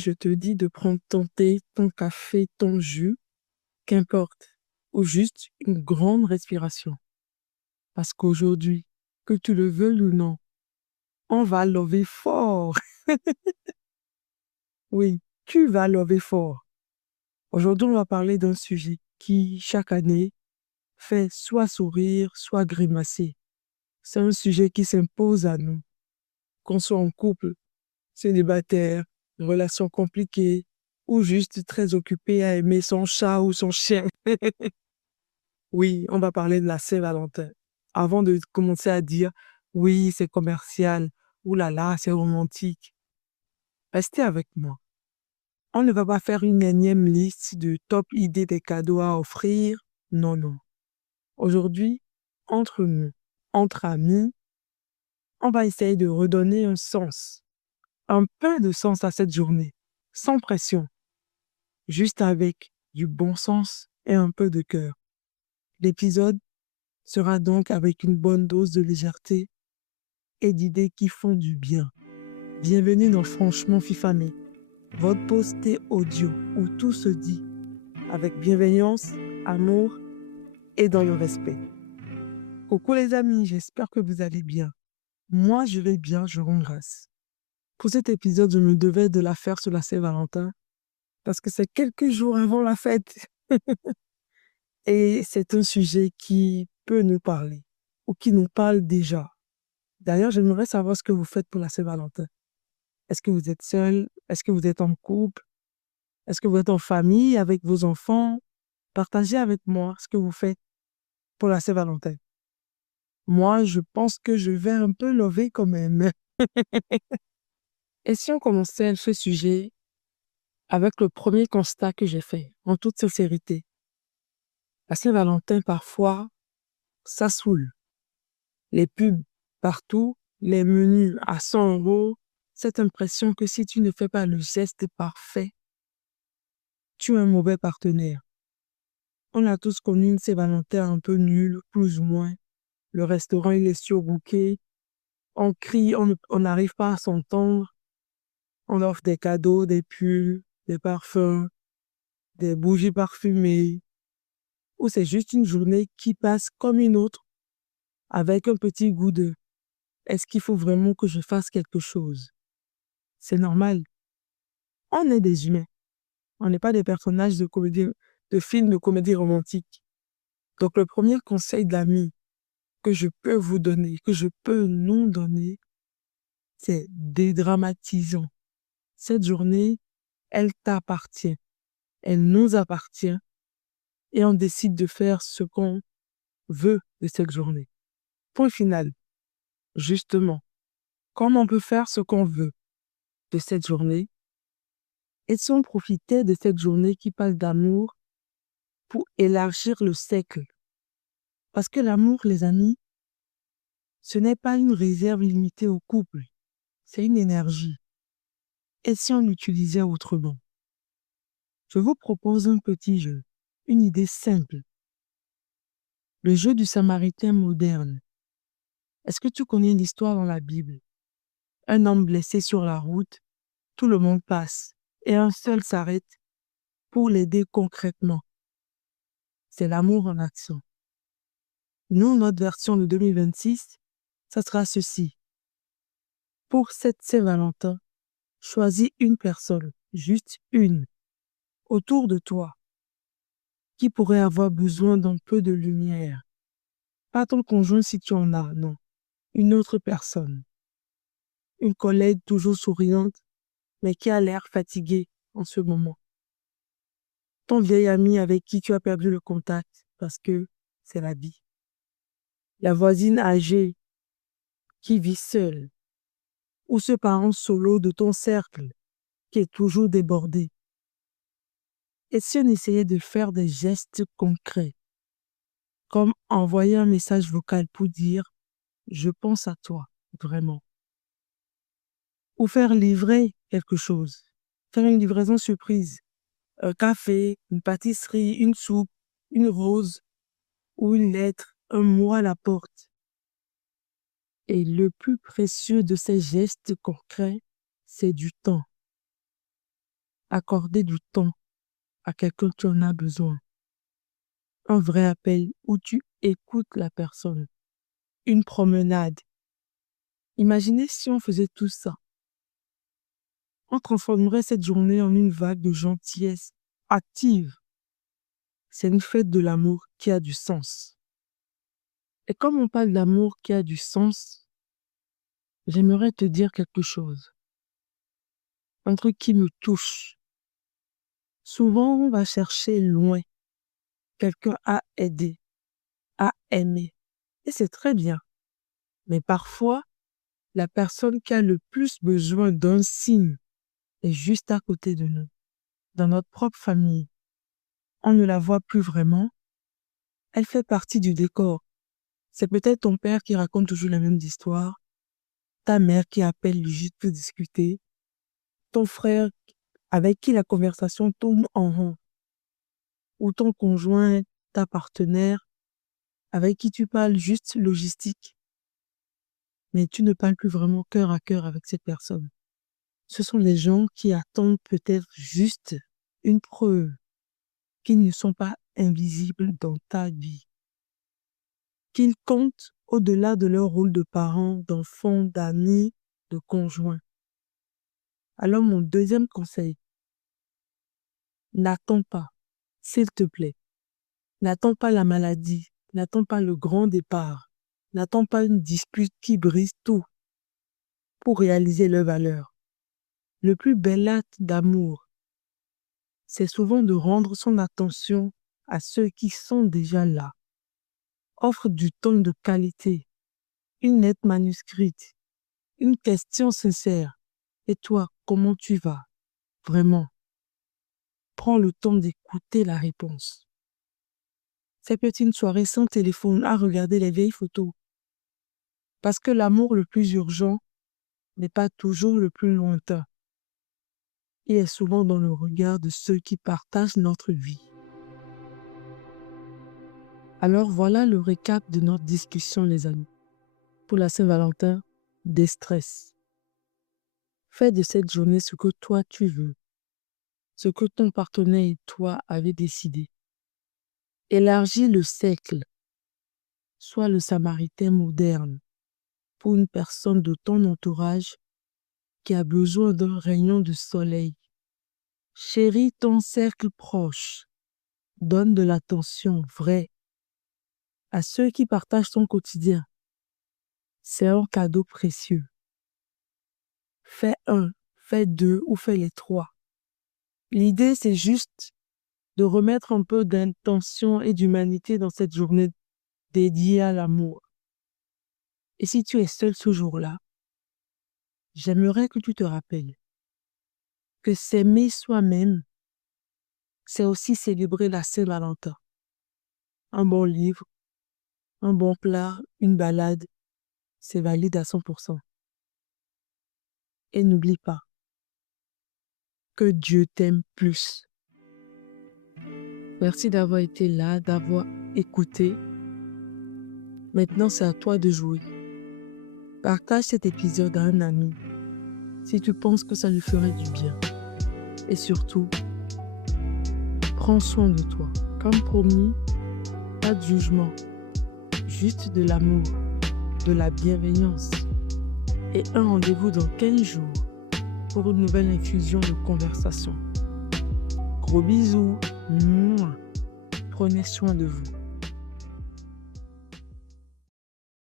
Je te dis de prendre ton thé, ton café, ton jus, qu'importe, ou juste une grande respiration. Parce qu'aujourd'hui, que tu le veuilles ou non, on va lever fort. Oui, tu vas lever fort. Aujourd'hui, on va parler d'un sujet qui, chaque année, fait soit sourire, soit grimacer. C'est un sujet qui s'impose à nous, qu'on soit en couple, célibataire, relation compliquée, ou juste très occupé à aimer son chat ou son chien. Oui, on va parler de la Saint-Valentin. Avant de commencer à dire oui, c'est commercial, ouh là là, c'est romantique, restez avec moi. On ne va pas faire une énième liste de top idées des cadeaux à offrir. Non, non. Aujourd'hui, entre nous, entre amis, on va essayer de redonner un sens, un peu de sens à cette journée, sans pression, juste avec du bon sens et un peu de cœur. L'épisode sera donc avec une bonne dose de légèreté et d'idées qui font du bien. Bienvenue dans Franchement Fifamé, votre posté audio où tout se dit avec bienveillance, amour et dans le respect. Coucou les amis, j'espère que vous allez bien. Moi, je vais bien, je rends grâce. Pour cet épisode, je me devais de la faire sur la Saint-Valentin parce que c'est quelques jours avant la fête et c'est un sujet qui peut nous parler ou qui nous parle déjà. D'ailleurs, j'aimerais savoir ce que vous faites pour la Saint-Valentin. Est-ce que vous êtes seul? Est-ce que vous êtes en couple? Est-ce que vous êtes en famille avec vos enfants? Partagez avec moi ce que vous faites pour la Saint-Valentin. Moi, je pense que je vais un peu lever quand même. Et si on commençait ce sujet avec le premier constat que j'ai fait, en toute sincérité, la Saint-Valentin, parfois, ça saoule. Les pubs partout, les menus à 100 euros, cette impression que si tu ne fais pas le geste parfait, tu es un mauvais partenaire. On a tous connu une Saint-Valentin un peu nulle, plus ou moins. Le restaurant, il est surbooké. On crie, on n'arrive pas à s'entendre. On offre des cadeaux, des pulls, des parfums, des bougies parfumées. Ou c'est juste une journée qui passe comme une autre, avec un petit goût de est-ce qu'il faut vraiment que je fasse quelque chose? C'est normal. On est des humains. On n'est pas des personnages de comédie, de films de comédie romantique. Donc, le premier conseil d'amis que je peux vous donner, que je peux nous donner, c'est dédramatisons. Cette journée, elle t'appartient, elle nous appartient et on décide de faire ce qu'on veut de cette journée. Point final. Justement, comme on peut faire ce qu'on veut de cette journée, et si on profitait de cette journée qui passe d'amour pour élargir le cercle. Parce que l'amour, les amis, ce n'est pas une réserve limitée au couple, c'est une énergie. Et si on l'utilisait autrement? Je vous propose un petit jeu, une idée simple. Le jeu du Samaritain moderne. Est-ce que tu connais l'histoire dans la Bible? Un homme blessé sur la route, tout le monde passe, et un seul s'arrête pour l'aider concrètement. C'est l'amour en action. Nous, notre version de 2026, ça sera ceci. Pour cette Saint-Valentin, choisis une personne, juste une, autour de toi, qui pourrait avoir besoin d'un peu de lumière. Pas ton conjoint si tu en as, non. Une autre personne. Une collègue toujours souriante, mais qui a l'air fatiguée en ce moment. Ton vieil ami avec qui tu as perdu le contact parce que c'est la vie. La voisine âgée qui vit seule. Ou ce parent solo de ton cercle qui est toujours débordé. Et si on essayait de faire des gestes concrets, comme envoyer un message vocal pour dire «Je pense à toi, vraiment». Ou faire livrer quelque chose, faire une livraison surprise, un café, une pâtisserie, une soupe, une rose ou une lettre, un mot à la porte. Et le plus précieux de ces gestes concrets, c'est du temps. Accorder du temps à quelqu'un qui en a besoin. Un vrai appel où tu écoutes la personne. Une promenade. Imaginez si on faisait tout ça. On transformerait cette journée en une vague de gentillesse active. C'est une fête de l'amour qui a du sens. Et comme on parle d'amour qui a du sens, j'aimerais te dire quelque chose. Un truc qui me touche. Souvent, on va chercher loin quelqu'un à aider, à aimer. Et c'est très bien. Mais parfois, la personne qui a le plus besoin d'un signe est juste à côté de nous, dans notre propre famille. On ne la voit plus vraiment. Elle fait partie du décor. C'est peut-être ton père qui raconte toujours la même histoire, ta mère qui appelle juste pour discuter, ton frère avec qui la conversation tourne en rond, ou ton conjoint, ta partenaire, avec qui tu parles juste logistique, mais tu ne parles plus vraiment cœur à cœur avec cette personne. Ce sont les gens qui attendent peut-être juste une preuve qu'ils ne sont pas invisibles dans ta vie, qu'ils comptent au-delà de leur rôle de parents, d'enfants, d'amis, de conjoints. Alors mon deuxième conseil, n'attends pas, s'il te plaît. N'attends pas la maladie, n'attends pas le grand départ, n'attends pas une dispute qui brise tout pour réaliser leur valeur. Le plus bel acte d'amour, c'est souvent de rendre son attention à ceux qui sont déjà là. Offre du temps de qualité, une lettre manuscrite, une question sincère. Et toi, comment tu vas? Vraiment. Prends le temps d'écouter la réponse. C'est peut-être une soirée sans téléphone à regarder les vieilles photos. Parce que l'amour le plus urgent n'est pas toujours le plus lointain. Il est souvent dans le regard de ceux qui partagent notre vie. Alors voilà le récap de notre discussion, les amis. Pour la Saint-Valentin, déstresse. Fais de cette journée ce que toi tu veux, ce que ton partenaire et toi avez décidé. Élargis le cercle. Sois le Samaritain moderne pour une personne de ton entourage qui a besoin d'un rayon de soleil. Chéris ton cercle proche. Donne de l'attention vraie à ceux qui partagent ton quotidien. C'est un cadeau précieux. Fais un, fais deux ou fais les trois. L'idée, c'est juste de remettre un peu d'intention et d'humanité dans cette journée dédiée à l'amour. Et si tu es seul ce jour-là, j'aimerais que tu te rappelles que s'aimer soi-même, c'est aussi célébrer la Saint-Valentin. Un bon livre, un bon plat, une balade, c'est valide à 100%. Et n'oublie pas que Dieu t'aime plus. Merci d'avoir été là, d'avoir écouté. Maintenant, c'est à toi de jouer. Partage cet épisode à un ami si tu penses que ça lui ferait du bien. Et surtout, prends soin de toi. Comme promis, pas de jugement, juste de l'amour, de la bienveillance. Et un rendez-vous dans 15 jours pour une nouvelle infusion de conversation. Gros bisous. Mouah. Prenez soin de vous.